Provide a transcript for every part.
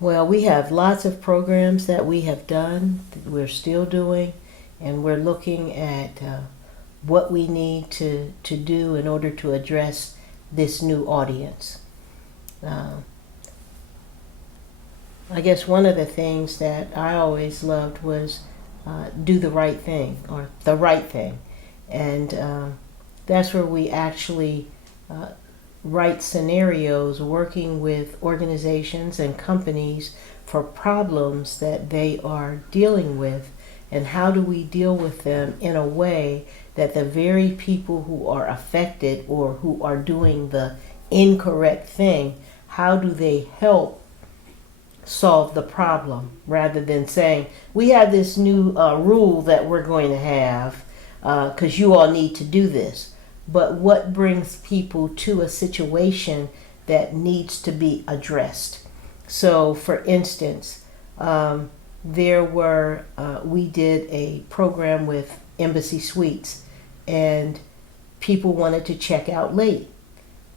Well, we have lots of programs that we have done, that we're still doing, and we're looking at what we need to do in order to address this new audience. Uh, I guess one of the things that I always loved was do the right thing or the right thing. And that's where we actually uh, write scenarios working with organizations and companies for problems that they are dealing with, and how do we deal with them in a way that the very people who are affected or who are doing the incorrect thing, how do they help solve the problem, rather than saying we have this new rule that we're going to have because you all need to do this. But what brings people to a situation that needs to be addressed? So, for instance, there were we did a program with Embassy Suites, and people wanted to check out late.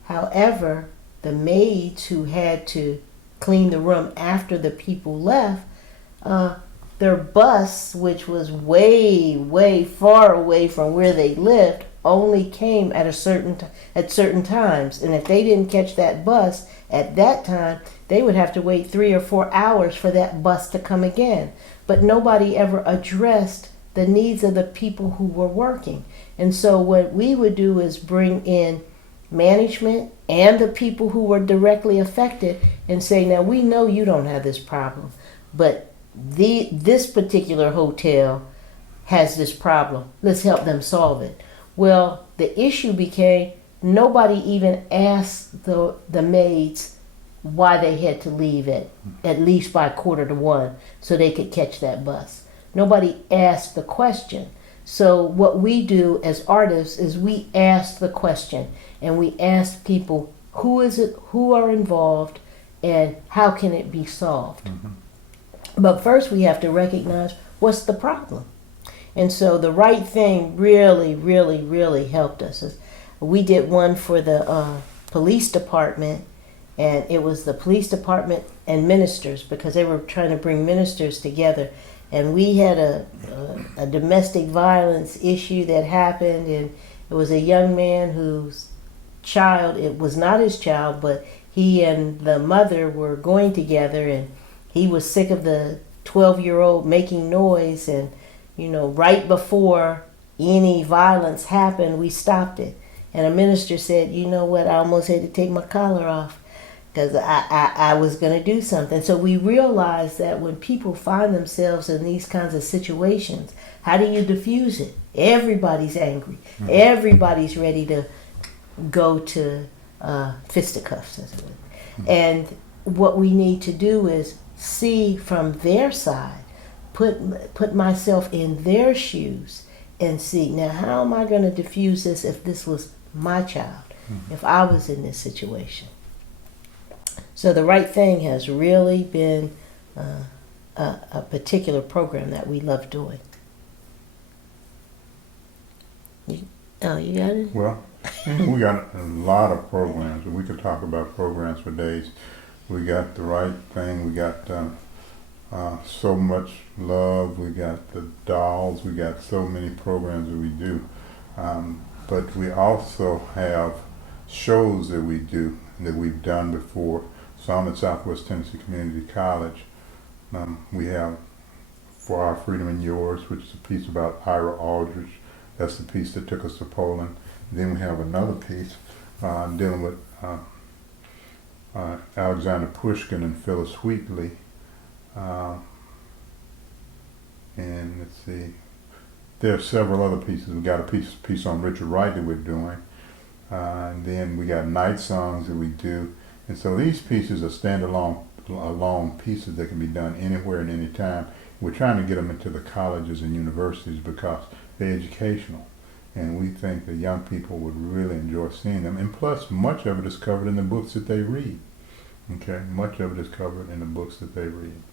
However, the maids who had to clean the room after the people left, their bus, which was way, way far away from where they lived, only came at at certain times. And if they didn't catch that bus at that time, they would have to wait 3 or 4 hours for that bus to come again. But nobody ever addressed the needs of the people who were working. And so what we would do is bring in management and the people who were directly affected and say, now we know you don't have this problem, but this particular hotel has this problem. Let's help them solve it. Well, the issue became nobody even asked the maids why they had to leave at least by 1:45 so they could catch that bus. Nobody asked the question. So what we do as artists is we ask the question, and we ask people who is it, who are involved, and how can it be solved. But first we have to recognize what's the problem. And so the right thing really, really, really helped us. We did one for the police department, and it was the police department and ministers, because they were trying to bring ministers together. And we had a domestic violence issue that happened, and it was a young man whose child, it was not his child, but he and the mother were going together, and he was sick of the 12-year-old making noise. And right before any violence happened, we stopped it. And a minister said, you know what, I almost had to take my collar off because I was going to do something. So we realized that when people find themselves in these kinds of situations, how do you diffuse it? Everybody's angry. Everybody's ready to go to fisticuffs, as it were. And what we need to do is see from their side, put myself in their shoes, and see, now how am I going to diffuse this if this was my child, if I was in this situation? So the right thing has really been a particular program that we love doing. You got it? Well, we got a lot of programs. We could talk about programs for days. We got the right thing. We got so much love. We got the dolls. We got so many programs that we do. But we also have shows that we do that we've done before. So I'm at Southwest Tennessee Community College. We have For Our Freedom and Yours, which is a piece about Ira Aldrich. That's the piece that took us to Poland. And then we have another piece dealing with Alexander Pushkin and Phyllis Wheatley. And let's see, there are several other pieces. We got a piece on Richard Wright that we're doing. And then we got night songs that we do. And so these pieces are standalone pieces that can be done anywhere and any time. We're trying to get them into the colleges and universities because they're educational. And we think that young people would really enjoy seeing them. And plus, much of it is covered in the books that they read. Okay, much of it is covered in the books that they read.